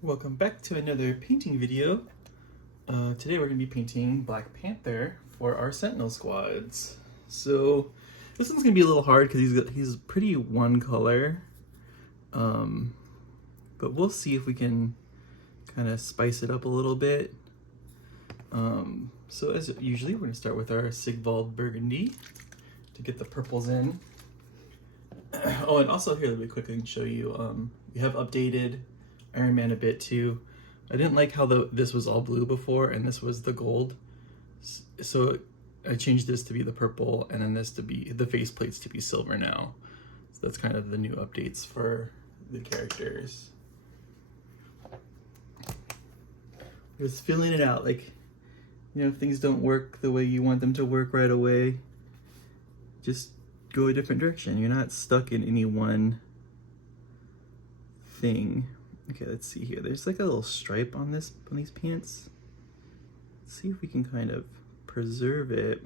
Welcome back to another painting video. Today we're going to be painting Black Panther for our Sentinel squads. So this one's going to be a little hard because he's pretty one color, but we'll see if we can kind of spice it up a little bit. So as usually, we're going to start with our Sigvald Burgundy to get the purples in. Oh, and also here, let me quickly show you, we have updated Iron Man a bit too. I didn't like how this was all blue before and this was the gold. So I changed this to be the purple and then this to be, the face plates to be silver now. So that's kind of the new updates for the characters. Just filling it out, like, you know, if things don't work the way you want them to work right away, just go a different direction. You're not stuck in any one thing. Okay, let's see here. There's like a little stripe on these pants. Let's see if we can kind of preserve it.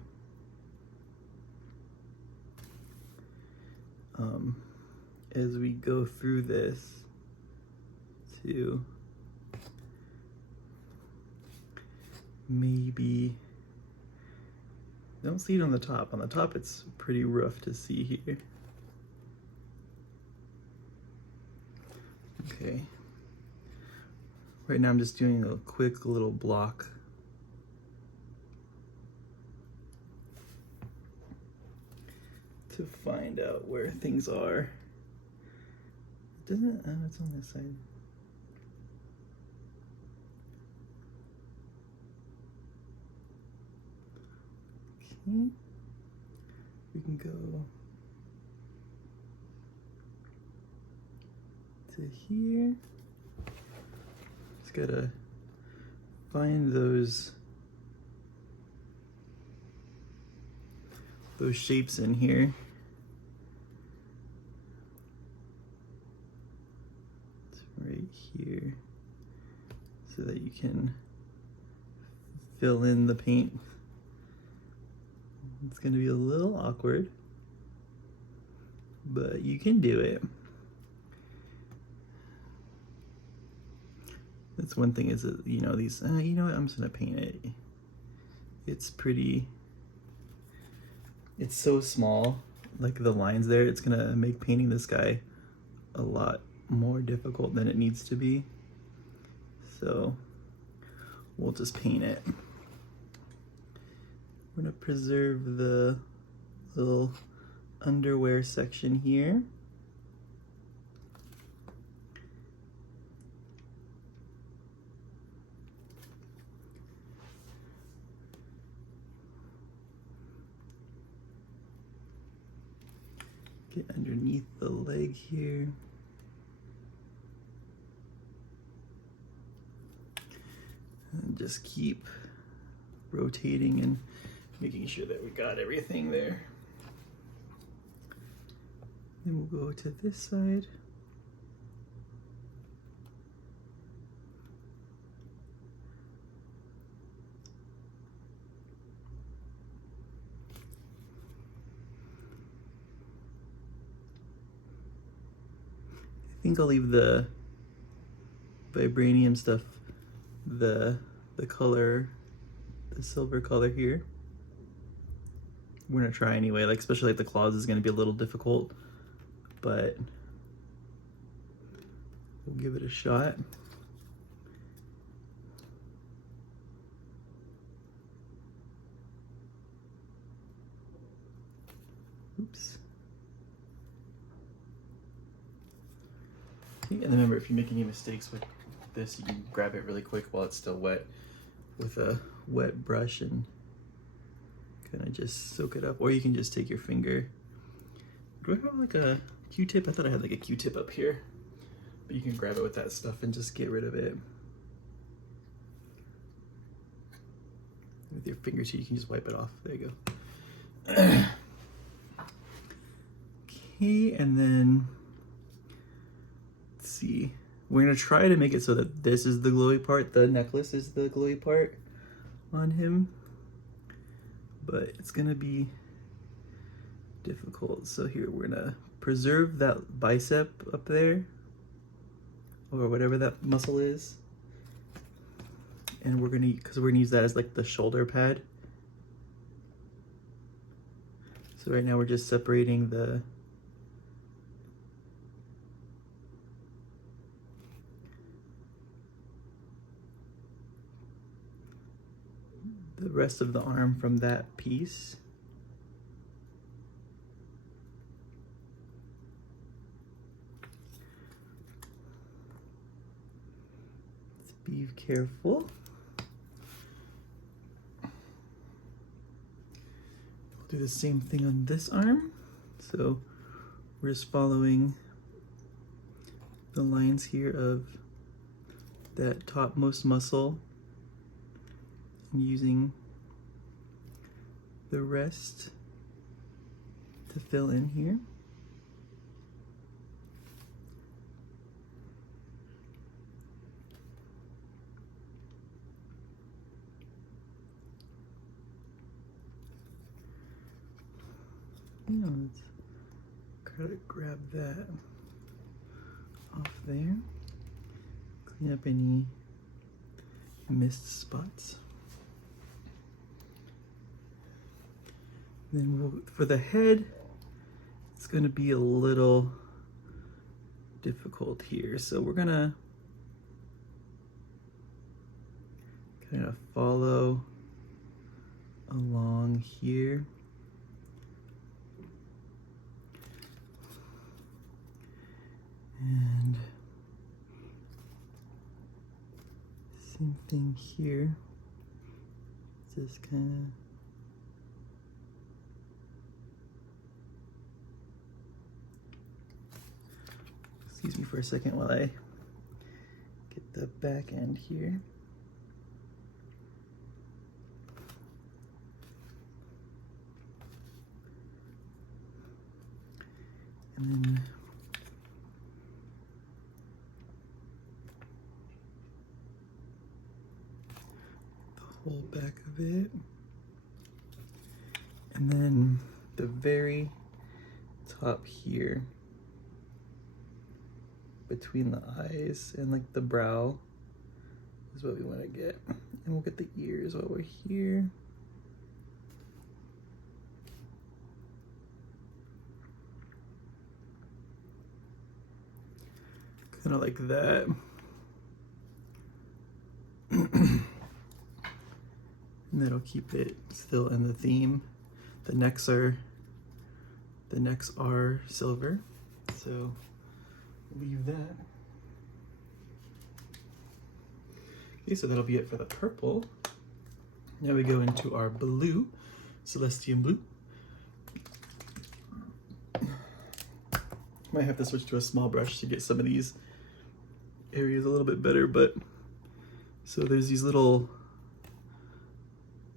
As we go through this to maybe, don't see it on the top. On the top it's pretty rough to see here. Okay. Right now I'm just doing a quick little block. To find out where things are. Doesn't, oh, it's on this side. Okay. We can go to here. Just gotta find those shapes in here. It's right here so that you can fill in the paint. It's gonna be a little awkward, but you can do it. That's one thing is that, you know, these, you know what, I'm just gonna paint it. It's pretty, it's so small, like the lines there, it's gonna make painting this guy a lot more difficult than it needs to be. So we'll just paint it. We're gonna preserve the little underwear section here. Get underneath the leg here. And just keep rotating and making sure that we got everything there. Then we'll go to this side. I think I'll leave the vibranium stuff, the color, the silver color here. We're gonna try anyway, like especially like the claws is gonna be a little difficult, but we'll give it a shot. Oops. Okay, and remember, if you make any mistakes with this, you can grab it really quick while it's still wet with a wet brush and kind of just soak it up, or you can just take your finger. Do I have like a Q-tip? I thought I had like a Q-tip up here, but you can grab it with that stuff and just get rid of it. With your finger too, you can just wipe it off. There you go. Okay, and then let's see. We're gonna try to make it so that this is the glowy part, the necklace is the glowy part on him, but it's gonna be difficult. So here we're gonna preserve that bicep up there or whatever that muscle is. And we're gonna, because we're gonna use that as like the shoulder pad. So right now we're just separating the rest of the arm from that piece. Let's be careful. We'll do the same thing on this arm. So we're just following the lines here of that topmost muscle and using the rest to fill in here. Now let's try to grab that off there. Clean up any missed spots. Then for the head, it's going to be a little difficult here. So we're going to kind of follow along here. And same thing here. Just kind of excuse me for a second while I get the back end here. And then the whole back of it. And then the very top here, between the eyes and like the brow, is what we want to get. And we'll get the ears while we're here. Kind of like that. And that'll keep it still in the theme. The necks are silver, so leave that. Okay, so that'll be it for the purple. Now we go into our blue, Celestium blue. Might have to switch to a small brush to get some of these areas a little bit better, but so there's these little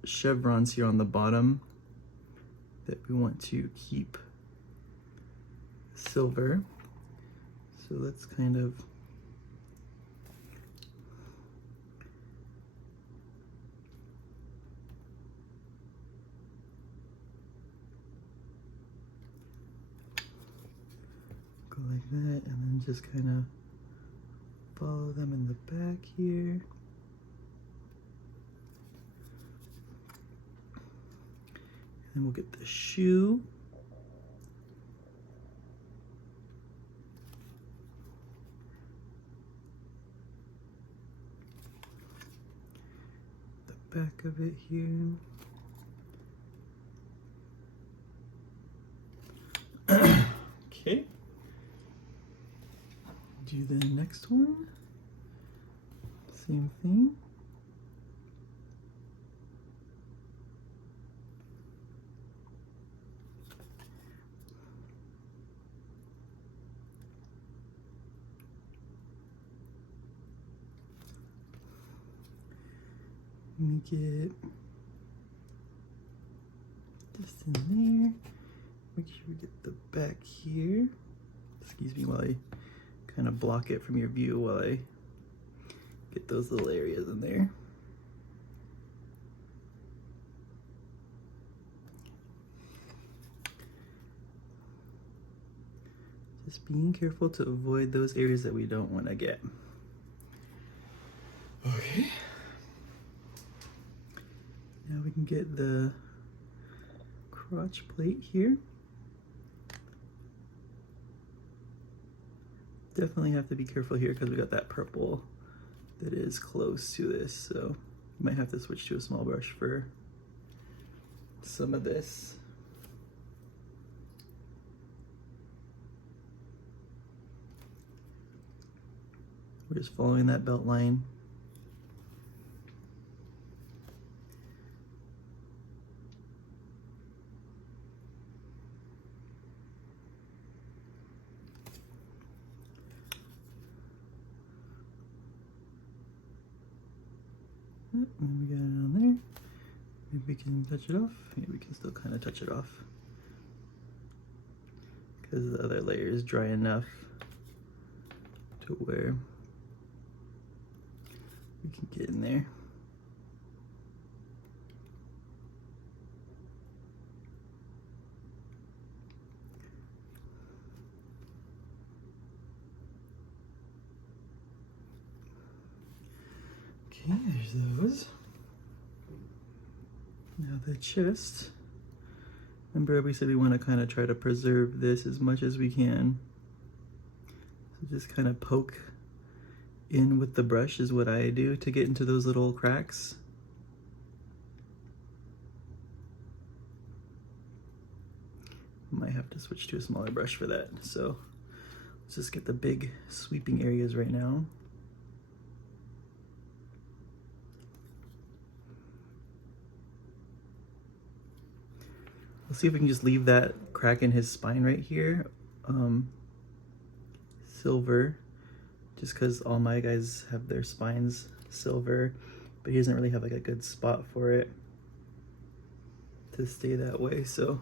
chevrons here on the bottom that we want to keep silver. So let's kind of go like that, and then just kind of follow them in the back here. And we'll get the shoe. The back of it here. Okay. Do the next one. Same thing. Make it just in there. Make sure we get the back here. Excuse me while I kind of block it from your view while I get those little areas in there. Just being careful to avoid those areas that we don't want to get. Okay. Now we can get the crotch plate here. Definitely have to be careful here because we got that purple that is close to this, so you might have to switch to a small brush for some of this. We're just following that belt line. And then we got it on there. Maybe we can touch it off. Maybe we can still kind of touch it off because the other layer is dry enough to where we can get in there. Okay, there's those. Now the chest. Remember we said we want to kind of try to preserve this as much as we can. So just kind of poke in with the brush is what I do to get into those little cracks. Might have to switch to a smaller brush for that. So let's just get the big sweeping areas right now. Let's see if we can just leave that crack in his spine right here silver, just because all my guys have their spines silver, but he doesn't really have like a good spot for it to stay that way, so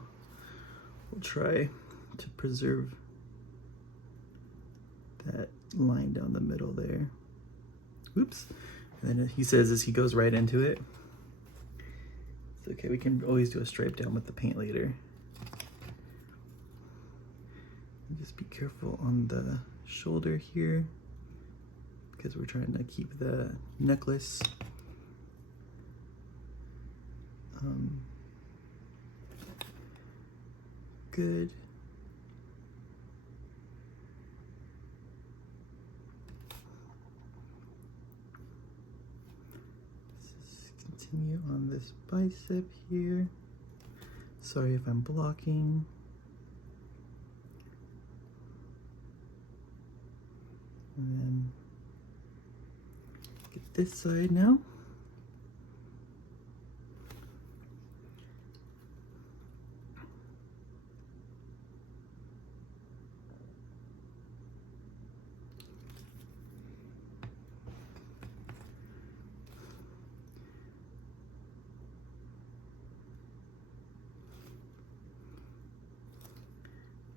we'll try to preserve that line down the middle there. Oops. And then he says as he goes right into it. It's okay, we can always do a stripe down with the paint later. And just be careful on the shoulder here because we're trying to keep the necklace good. Continue on this bicep here. Sorry if I'm blocking. And then get this side now.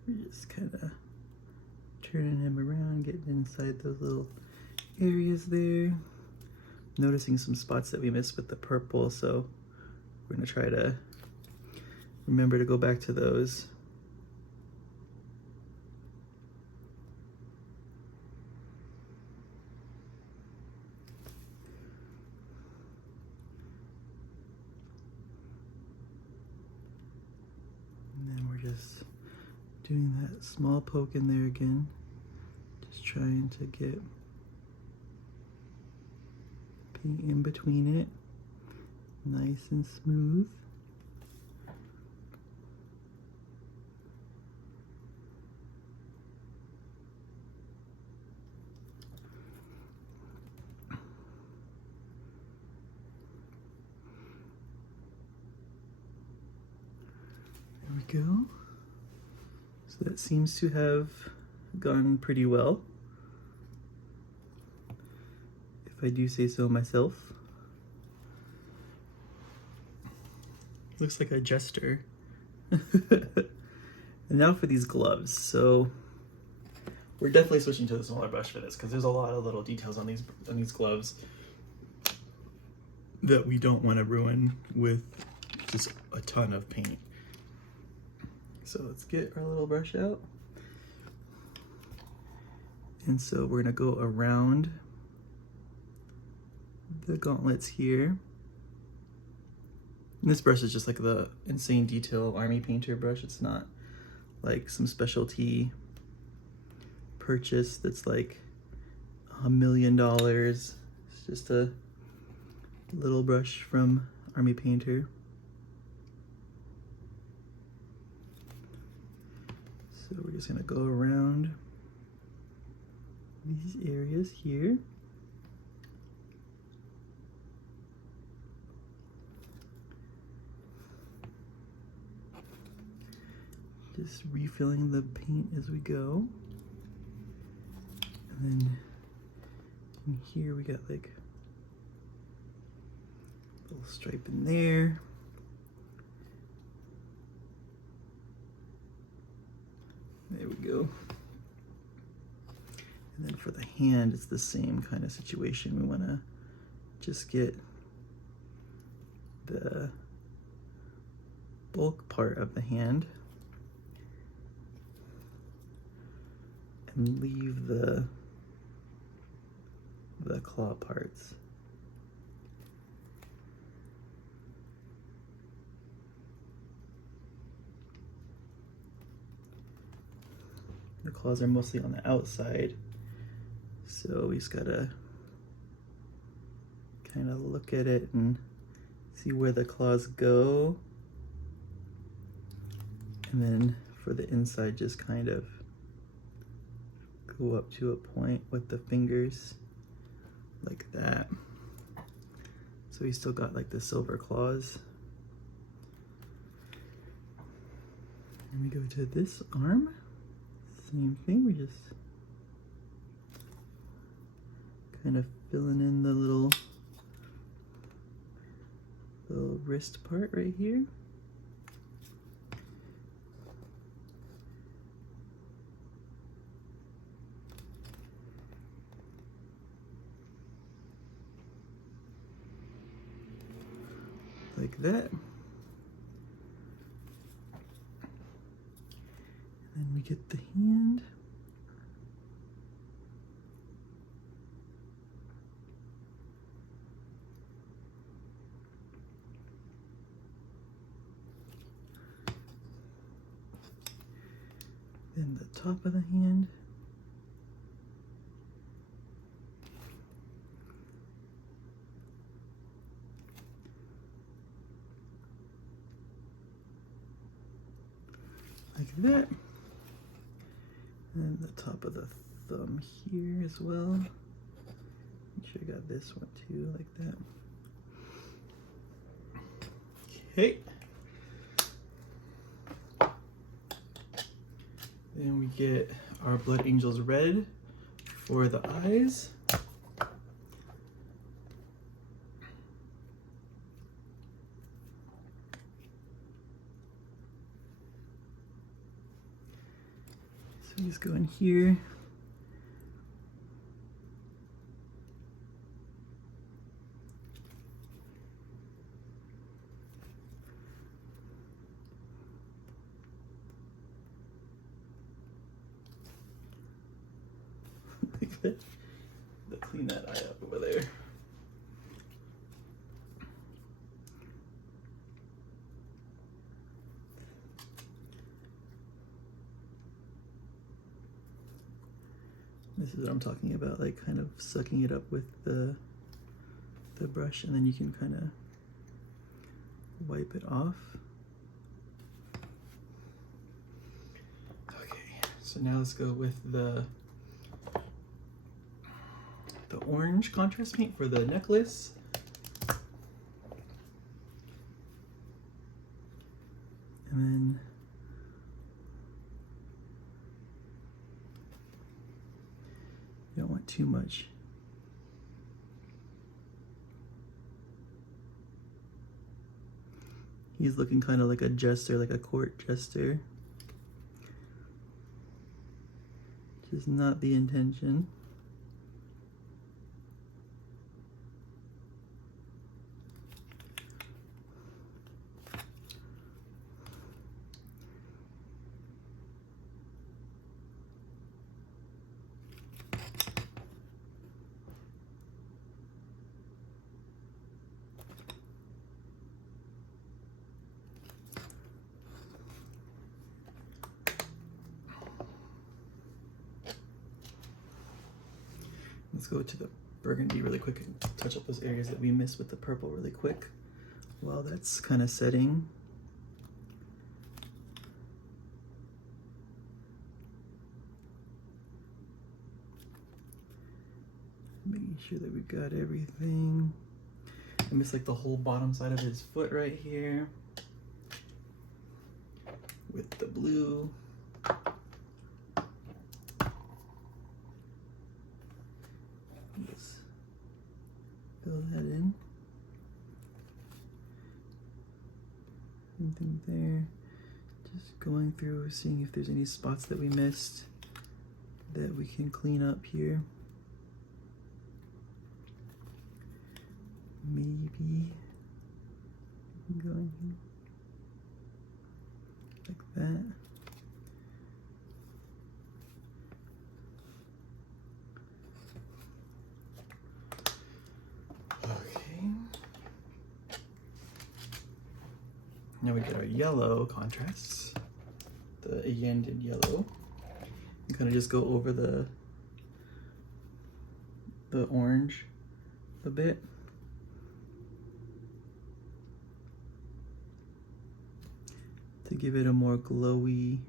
We're just kind of turning him around, getting inside those little areas there. Noticing some spots that we missed with the purple, so we're gonna try to remember to go back to those. And then we're just doing that small poke in there again, just trying to get paint in between it, nice and smooth. There we go. So that seems to have gone pretty well, if I do say so myself. Looks like a jester. And now for these gloves. So we're definitely switching to the smaller brush for this because there's a lot of little details on these gloves that we don't want to ruin with just a ton of paint. So let's get our little brush out. And so we're gonna go around the gauntlets here. And this brush is just like the insane detail army painter brush. It's not like some specialty purchase that's like $1 million. It's just a little brush from Army Painter. So we're just gonna go around these areas here. Just refilling the paint as we go. And then in here we got like a little stripe in there. There we go. And then for the hand, it's the same kind of situation. We want to just get the bulk part of the hand and leave the claw parts. The claws are mostly on the outside, so we just gotta kind of look at it and see where the claws go. And then for the inside, just kind of go up to a point with the fingers like that. So we still got like the silver claws. And we go to this arm. Same thing, we're just kind of filling in the little wrist part right here. Like that. And then we get the hand. Then the top of the hand. Like that. And the top of the thumb here as well. Make sure I got this one too, like that. Okay. Then we get our Blood Angels red for the eyes. So just go in here. Like that. Clean that eye up over there. This is what I'm talking about, like kind of sucking it up with the brush, and then you can kind of wipe it off. Okay, so now let's go with the orange contrast paint for the necklace. And then you don't want too much. He's looking kind of like a jester, like a court jester. Which is not the intention. Let's go to the burgundy really quick and touch up those areas that we missed with the purple really quick while that's kind of setting. Making sure that we got everything. I missed like the whole bottom side of his foot right here with the blue. Just fill that in. Anything there. Just going through, seeing if there's any spots that we missed that we can clean up here. Maybe going like that. Okay. Now we get our yellow contrasts, the Yandid yellow. And kind of just go over the orange a bit. To give it a more glowy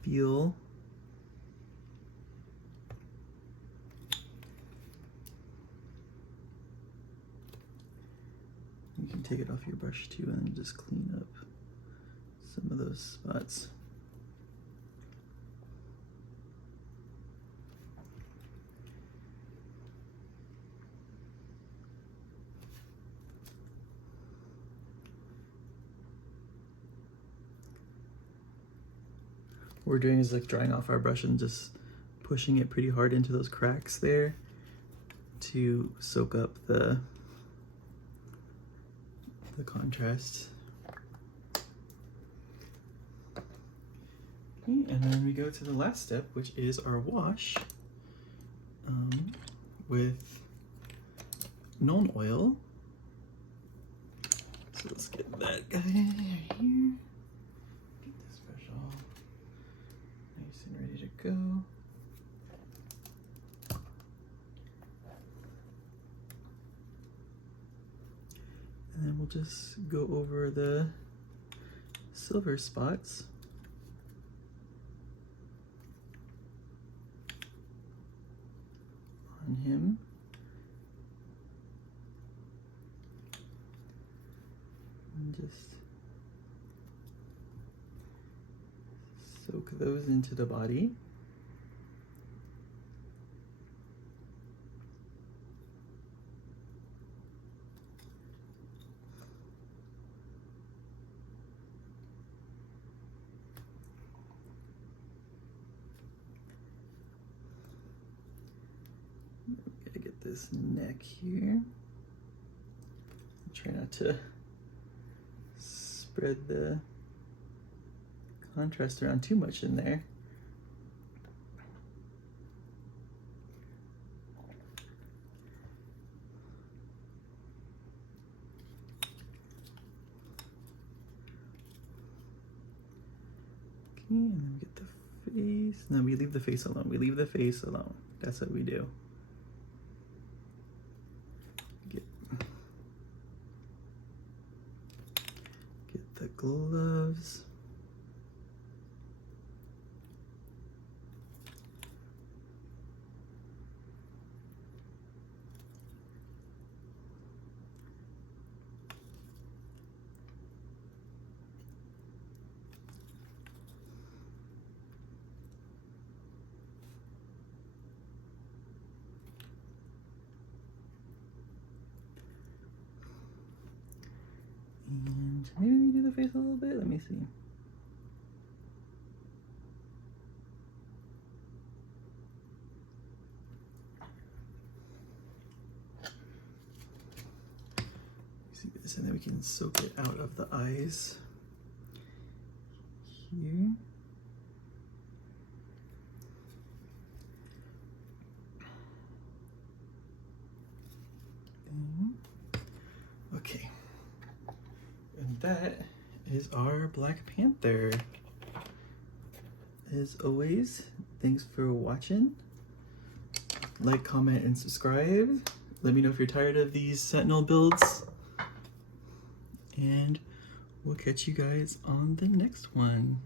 feel. You can take it off your brush too and then just clean up some of those spots. What we're doing is like drying off our brush and just pushing it pretty hard into those cracks there to soak up the contrast. Okay, and then we go to the last step, which is our wash with Nuln oil. So let's get that guy in here. Get this brush all nice and ready to go. And then we'll just go over the silver spots. On him. And just soak those into the body. Gotta get this neck here. Try not to spread the contrast around too much in there. Okay, and then we get the face. No, we leave the face alone. We leave the face alone. That's what we do. Get the gloves. And maybe we do the face a little bit. Let me see. See this, and then we can soak it out of the eyes here. Okay. And that is our Black Panther. As always, thanks for watching. like, comment, and subscribe. Let me know if you're tired of these Sentinel builds. And we'll catch you guys on the next one.